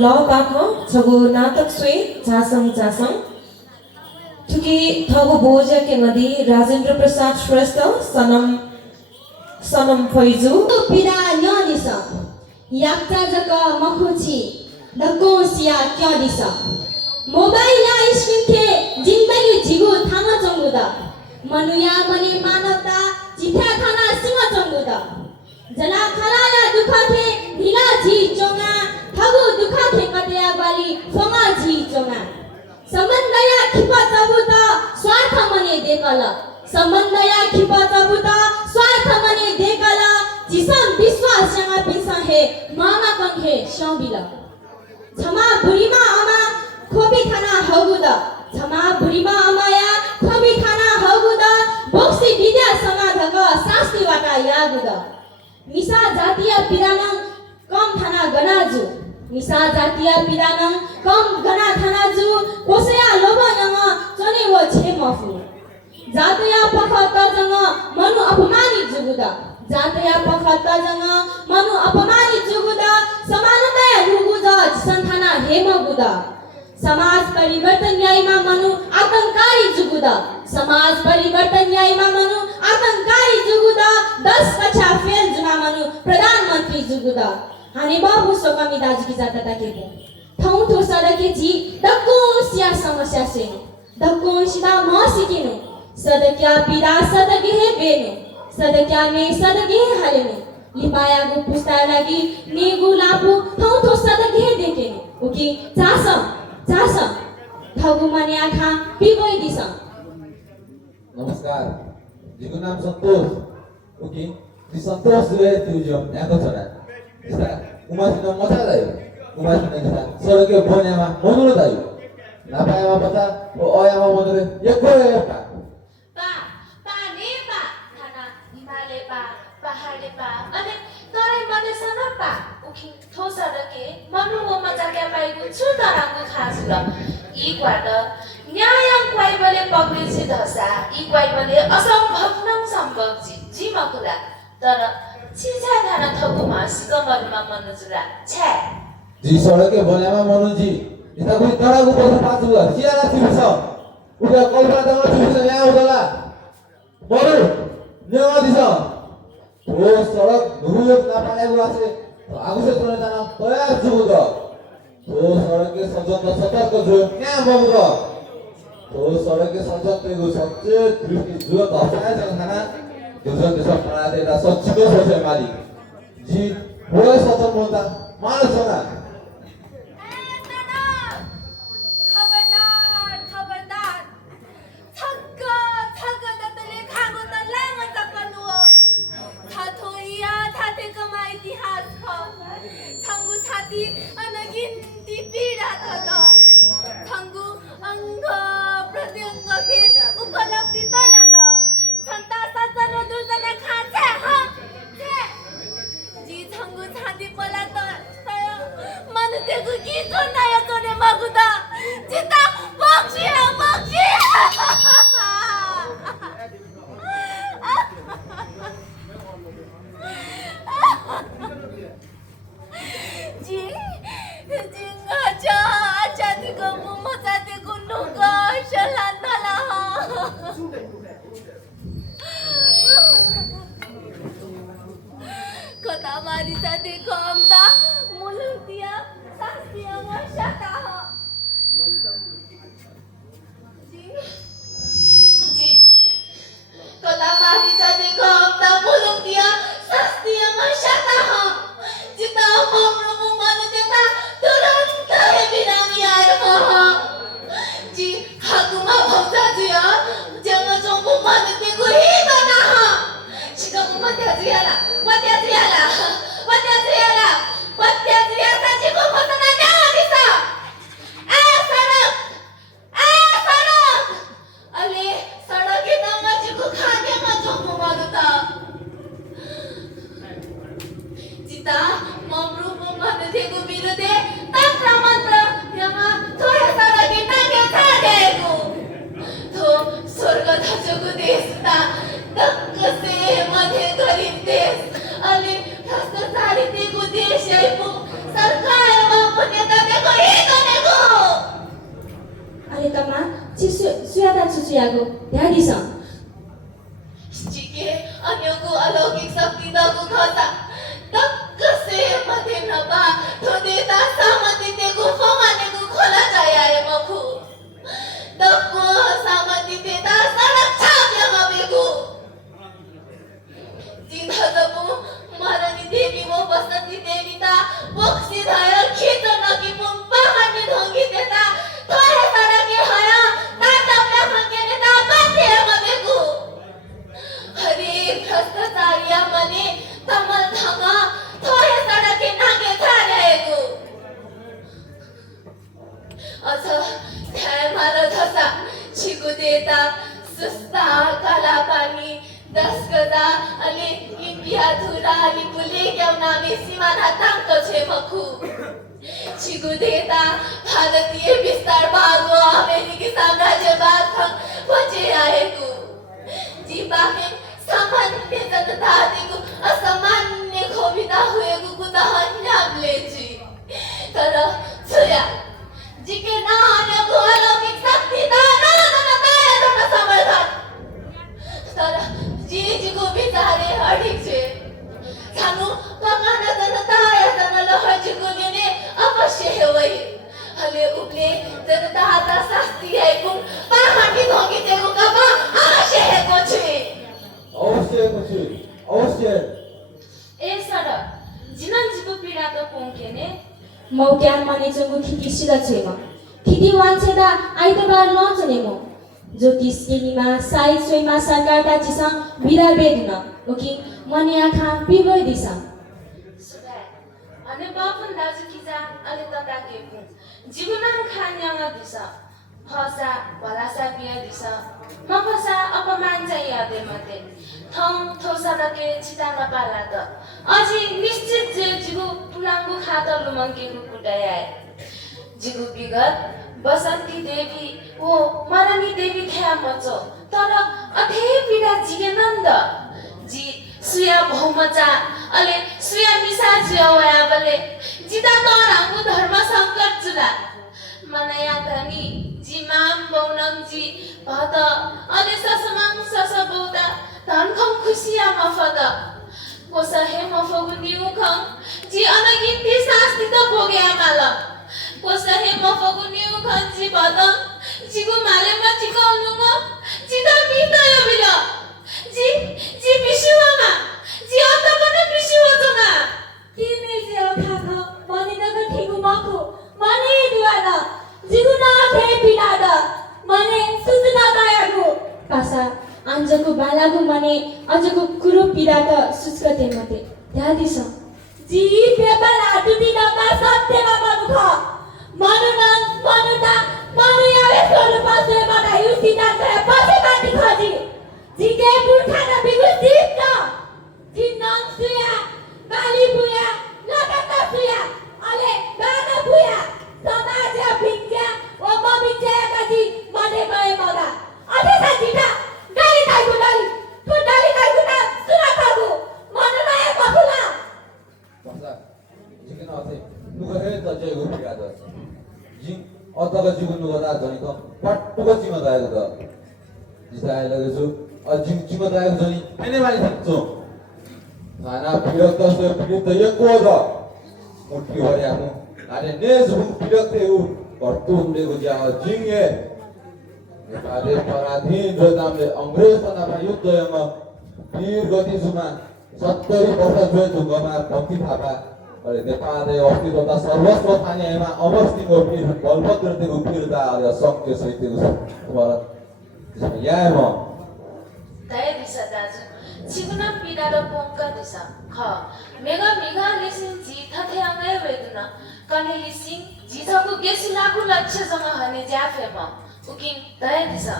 law bako chago natak sui jasang Tuki thago boja ke madi Rajendra Prasad Shrestha sanam Faizu pida nyadisa yakta jaka makhuchi dako sia kyadisa mobile ya screen ke jindagi jigo thana changguda manuya mani manavta jitha thana singa changguda jana khalaya dukha ke dhila ji chonga thago dukha ke katya bali songa ji chonga samandaya khipa chabuta swartha mane dekala samandaya khipa chabuta swartha mane dekala jisam विश्वास यंगा पिसा है मामा कन है शौबिला छमा बुरीमा आमा खोबी थाना हगुदा छमा बुरीमा आमा या खोबी थाना हगुदा बक्सी विद्या समाधक शास्त्री वाटा यागुदा मिसा जातीय पिदानं कम थाना गनाजु मिसा जातीय पिदानं कम गना थानाजु कोसया लोबो यंग चने वो छे मफु जातीय पखत जंग मनु अपमानित जुगुदा जातीय पखत जंग मनु अपमानित जुगुदा समानता रुगुदा संथाना हेमगुदा समाज परिवर्तन न्यायमा मनु आतंकारी जुगुदा समाज परिवर्तन न्यायमा मनु आतंकारी जुगुदा 10 कक्षा फेल जुना मनु प्रधानमंत्री जुगुदा हाने बाबु सोकमी दाजु की जाता ताकेको थौ थो सडके जी दक्को सिया समस्या सेनो दक्को सिदा म सिकिनु सदक्या पिदा सदके हे बेनु सदक्या मे सदके हलेनु लिपायागु पुस्ता लागि नेगु लापु थौ थो सदके देखेनु ओके चास थगु मने आखा पिगोइ दिस नमस्कार जिको नाम सन्तोष ओके ती सन्तोष जुले त्यो यहाँको छोरा यस्ता उमासिन मजा दायो उमासिन जस्ता सडके बन्यामा मनुरो दायो नापायामा पता ओ अयामा मनुरे एकको एउटा अनि तरै मने सनपा उखि थोसडके मनुगो मजाके पाइगु छु तरागु खासुल ई क्वाट न्यायं क्वाइबले पक्रिछि धसा ई क्वाइबले असम्भव न सम्भव जी मकुला तर छिजा धाना थगुमा सिकमरमा मनुजुरा छे जी सडके बन्यामा मनुजी यता कोही तरागु पत्र पाछु सियाला थिबिस उगा कल्पना दमा थिबिस यहाँ उदला बरु न्याय दिस वो सड़क दुरुपयोग ना पाने को आसे तो आगु से तोने तना तयार जुगुदा तो सड़क के सजन सतर्क जो क्या बगुदा तो सड़क के सजन ते गो सबसे दृष्टि जुगत अफाय जंगना दुजन देश परा देता सच्चिको सोचे माली जी वो सजन मोता मान सोना अनगिन्ती पीडा थद छंगु अंग प्रत्यंग के उपलब्धि तनद छन्ता सजन दुजन खाछे ह जी छंगु छाती पला त तय मन तेगु की नया तोने मगुदा जिता बक्सी कथा मारी साथे कमता मुलुतिया सासिया वर्षता जी कथा मारी साथे कमता मुलुतिया सासिया वर्षता जिता हमरो मन देता तुरंत है बिरामी आए जी हाकुमा भौजा जिया जंग जोंबु मन ते कोही गना शिकम मत्या जियाला सुयाको ध्यादिस जिके अन्यको अलौकिक शक्ति दगु खता तक्कसे मते नबा थोदेता सामतितेको फमानेको खोला जायाए मखु दक्को सामतितेता सडक छाप्या मबेको जिधदबु मरनी देवी वो बसंती देवी ता बक्सी धाया खेत नकी पुम पहाड ढोंगी देता तोहे सडके हया ताता प्याफके नेता बाथे मबेको हरे भ्रष्टाचारिया मने तमल धगा थोहे सडके नागे थारेको अझ ध्याय मार धसा छिगु देता सुस्ता काला पानी 10 गदा अले इन्डिया धुरा अली बुले क्याउ नामे सीमाना ताङ्क छे मखु छिगु देता भारतीय विस्तार भागो अमेरिकी साम्राज्यवाद थङ पछि आएको जीवाहे सामान्य जनताको असामान्य खोबिता हुएको कुदा हन्यामले छि तर छया जिके नानेको अलौकिक शक्ति दाना समर्थन तर जीको बिचारे हडिक छे छानु कमाना जनता या जनल हजिको ने अवश्य है वही हले उपले जनता ता शास्ति है कुन पाहाडी धोगी तेको कबा अवश्य है कोछे अवश्य ए सर जिनन जिको पीडा त पोंकेने मौक्यान माने जंगु खिकी सिदा छेम खिकी वान्छेदा आइतबार लचने मो ज्योतिष केनीमा साई सोइमा सरकार ता जिसा बिरा बेदन ओकी मने आखा पिबो दिसा सुधार अनि बाफन दाजु किजा अले तता केपु जीवनम खान्याङ दिसा फसा भलासा बिया दिसा मफसा अपमान चाहिँ यादे मते थौ थौसरके छिटामा पाला त अझै निश्चित जे जिगु पुलाङ्गु खाता लुमङ्केको कुटाए जिगु विगत बसन्ती देवी ओ मरनी देवी थ्या मचो तर अथे पीडा जिगेनन्द जी सुया बहुमचा अले सुया मिसा जिया बले जिता तरांगु धर्म संकट जुला मनया धनी जिमाम बौनम जी भत अले ससमाङ ससबौदा धनखम खुसिया मफत कोसा हे मफगु निउखम जी अनगिन्ती शास्ति त भोग्या माल कोसा हे मफगु निउखम जी भत जिगु मालेमा चिकाउनुङ जिता बितयो बिल जी बिसुवामा जी अत पनि बिसुवजना किमे जे खाखा मने नग ठिगु मखु मने दुवाला जिगुना थे पिडादा मने सुजना दायागु पासा आन्जको बालागु मने अजको कुरु पिडा त सुस्कते मते ध्यादिस जी पेपला दुदी नका सत्यमा मनुख मनुनन मनुता मनु यावे स्वरूप से बना युसिता करे पछि माथि खजी जिके पुर्खा न बिगु सित जिन्नन सुया बाली बुया नका सुया अले गाना बुया समाज भिज्या ओ मबिज्या कजी मने गए मगा अथे साजिटा डाली ताइगु डाली तो डाली ताइगु ना सुना तागु मनु नए मखुला बसा जिकिन अथे नुगो हे त जयगु पिगा द जिन अतगा जिगु नुगो दा जनिको पट्टुको जिम दाएको त जिसाय लगेछु अ जिम दाएको जनि एने माली थ्छु खाना पिरक त सो पिरक त यको द मुट्ठी भरे आमु आले नेज हु पिरक ते उ कर्तुम देगु ज्या जिङे नेपालले पराधीन जोदामले अंग्रेज तनामा युद्धमा वीर गति जुमा 70 वर्ष जोय जुगमा भक्ति थापा अरे नेपालले अस्तित्वता सर्वस्व थानेमा अवस्थितको वीर बलभद्रको वीरता अरे शक्ति सहितको स्मरण याम दया दिशा दाजु छिगुना पीडा र पोंका दिशा ख मेगा मेगा लेसिन जी थथे अंगय वेदना कने लिसिङ जिथको गेसु लागु लक्ष्य जमा हने ज्याफेम उकिङ दया दिशा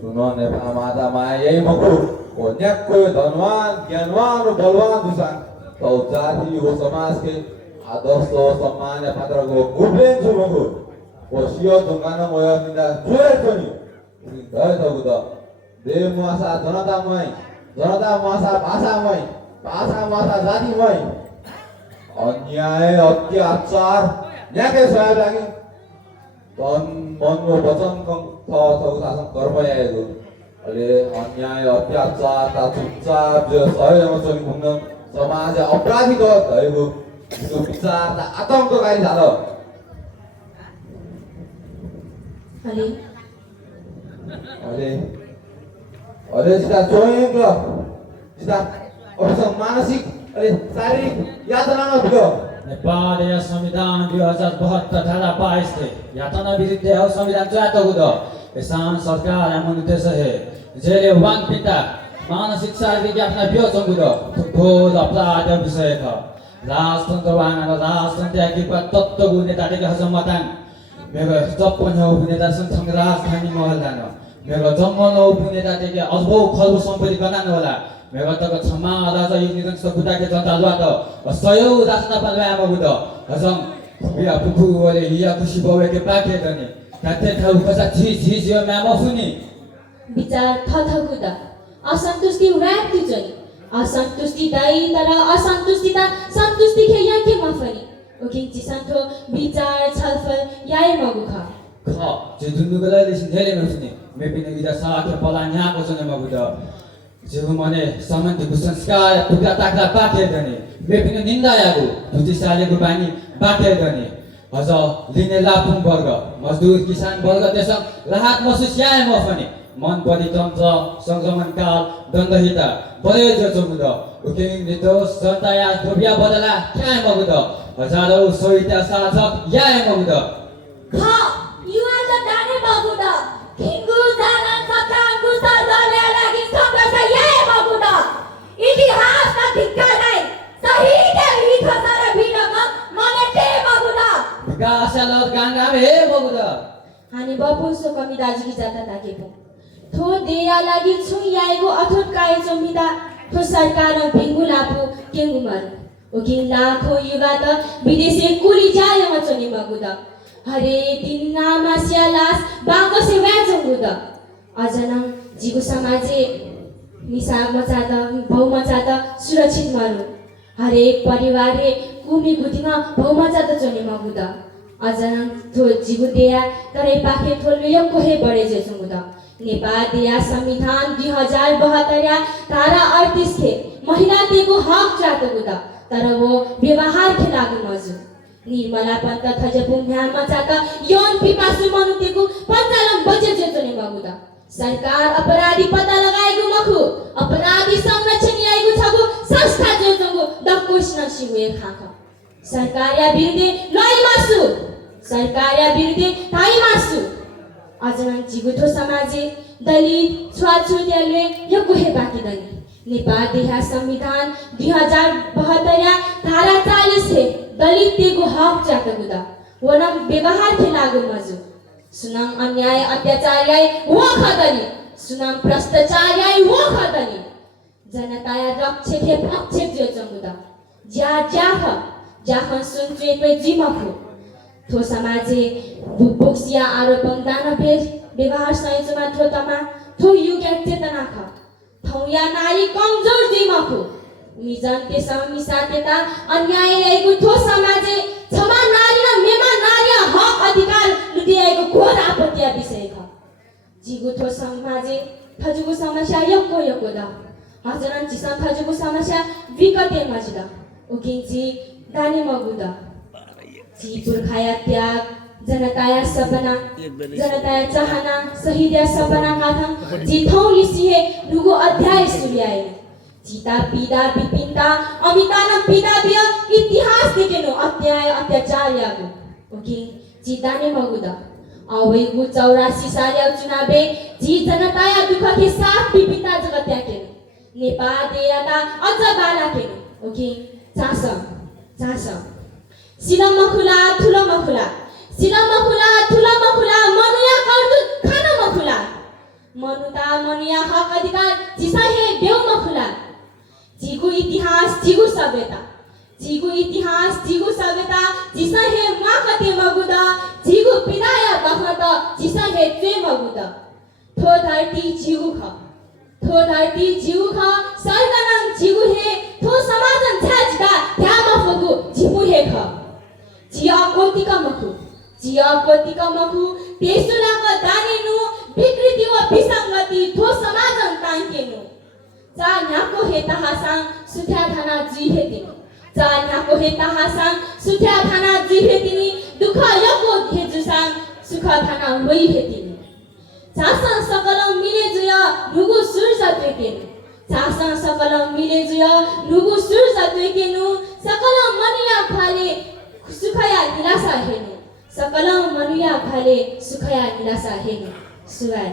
सुनो नेपाल माता माया यही मकु ओ न्याक्को धनवान ज्ञानवान र बलवान दुसान तो जाति हो समाज के आदर्श हो सम्मान या पात्र को गुबलेन छु मकु ओ सियो ढुङ्गान मोया निदा जुरे छनि दय दगु द देव मासा जनता मासा भाषा मासा जाति अन्याय अत्याचार न्याके सहयोग लागि तन मन व वचन थगु शासन कर्मयाएको अहिले अन्याय अत्याचार चुपचाप जो सहयोग चलि घुम्न समाज अपराधीगत भएको त्यो विचार आतंककारी झालं अनि अहिले सिधा स्वयं सिधा अवश्य मानसिक अनि शारीरिक यातनामा पुग्यो नेपाल संविधान 2072 धारा 22 थे यातना विरुद्ध है संविधान जातो गुदो किसान सरकार एमुनितेस है जेले वांग पिता मानसिक शारीरिक यातना बियो चंगुदो ठोल अपराध विषय था राष्ट्रतन्त्र वांग राष्ट्रतन्त्र की पर तत्व गुने ताटे के हजमतान मेरो जप्पन हो गुने दासन संग्राम खानी महल दानो मेरो जम्मन हो गुने ताटे के अजबो खलबो सम्पत्ति गनान होला मेरो तक क्षमा राजा यो निरंक सकुता के जनता लुआत सयौ रास्ता पलवा बुद हजम बिया पुखु ओले हिया खुशी बवे के पाके दने काते थाउ कसा झी यो मामा सुनि विचार थथगुदा असन्तुष्टि व्याप्ति चली असन्तुष्टि दाई तर असन्तुष्टि ता सन्तुष्टि खे याके मफनी ओकिन चिसन्थो विचार छलफल याय मगुखा ख जे दुनु गला लेसिन धेले मसुनि मेपिने विदा साके पला न्याको छने मगुद जेहु मने सम्बन्धी संस्कार टुक्रा ताक्रा बाटे दने मेपिने निन्दा यागु दुति सालेको बानी बाटे दने हज लिने लापुङ वर्ग मजदुर किसान वर्ग त्यसम राहत महसुस याय मफनी मन परितन्त्र संक्रमण काल दण्डहिता बले जो चमुद उकिङ निर्दोष जनता या धोबिया बदला क्या मगुद हजारौं सहिता साधक याय मगुद ख युवा त दाने मगुद किंगु दाना सका गुसा दले लागि संघर्ष याय मगुद इतिहास का धिक्का नाही सही के लिख सर भिनक मने ते मगुद विकासल गांगा हे मगुद हानि बपु सो कमी दाजी की जाता ताके पो थो देया लागि छु याएको अथोट काय चमिदा थो सरकार भिंगु लापु केंगु मर ओकिन लाखो युवा त विदेशी कुली जाय मचनि मगुद हरे दिन नामा स्यालास बांगो से व्याजंगुद अजन जीगु समाजे निसा मचाद भौ मचाद सुरक्षित मरु हरेक परिवार रे कुमी गुदिमा भौ मचाद चनि मगुद अजन थो जीगु देया तरै पाखे थोल यो कोहे बढे जे सुमुद नेपाल देया संविधान 2072 धारा 38 थे महिला तेको हक चाटगुदा तर वो व्यवहार के लागु मजु निर्मला पंत थजपुङ ध्यान मचाका यौन पिपासु मनुतेको पञ्चालम बजेट जेतने मगुदा सरकार अपराधी पता लगाएको मखु अपराधी संरक्षण ल्याएको छगु संस्था जोजंगु दक्कोस नसिवे खाख सरकार या विरुद्धे लय मासु सरकार या विरुद्धे ताई मासु अजनन जिगुथो समाजे दलित छुवाछुतीहरूले यो कोहे बाँकी दनि नेपाल देहा संविधान 2072 धारा 40 से दलित तेको हक चाटगुदा वनम व्यवहार के लागु मजु सुनम अन्याय अत्याचार याय वो खदनी सुनम भ्रष्टाचार याय वो खदनी जनता या रक्षे के पक्षे जो चंगुदा जा सुनचे पे जिमखु थो समाजे बुक्सिया आरोपम दानव व्यवहार संयोजमा थोतमा थो युग्या चेतना ख थौया नारी कमजोर जिमखु मिजन त्यसम मिसातेता अन्याय रहेको थो समाजे क्षमा नारी र मेमा नारी हक अधिकार लुटिएको घोर आपत्ति विषय ख जिगु थो समाजे थजुगु समस्या यको द हजरन चिसन थजुगु समस्या विकटे मजदा उकिंची दानी मगुदा जी पुरखाया त्याग जनताया सपना जनताया चाहना शहीदिया सपना काथम जी थौ लिसिए नुगो अध्याय सुल्याए जीता पीदा विपिनता अमिताना पीदा बिया इतिहास देखेनो अत्याय अत्याचार यागु ओके जीता ने मगुदा अवैगु 84 साल चुनावे जी जनताया दुख के साथ विपिनता जगत त्याकेनो नेपाल देयाता अझ बाला केनो ओके चासम सिलम मखुला ठुलो मखुला मनुया कर्तु खाना मखुला मनुता मनुया हक अधिकार जिसा हे देव मखुला जिगु इतिहास जिगु सभ्यता जिसा हे मा कते मगुदा जिगु पिदाया बखत जिसा हे त्वे मगुदा थो धरती जिगु ख सरगनम जिगु हे थो समाजन छाजका ध्याम फगु जिमु हे ख जिया कोतिका मखु जियापतिका मखु तेसुलाका दानेनु विकृति व विसंगति थो समाजन तांकेनु चा न्याको हेता हासाङ सुथ्या थाना जी हेतिनु चा न्याको हेता हासाङ सुथ्या थाना जी हेतिनी दुख यको हेजुसाङ सुख थाना वइ हेतिनु चासा सकलम मिले जुय नुगु सुरजा त्वेकेनु चासा सकलम मिले जुय नुगु सुरजा त्वेकेनु सकलम मनिया खाले सुखया निराशा हेनु सकलम मनिया खाले सुखया निराशा हेनु सुवाय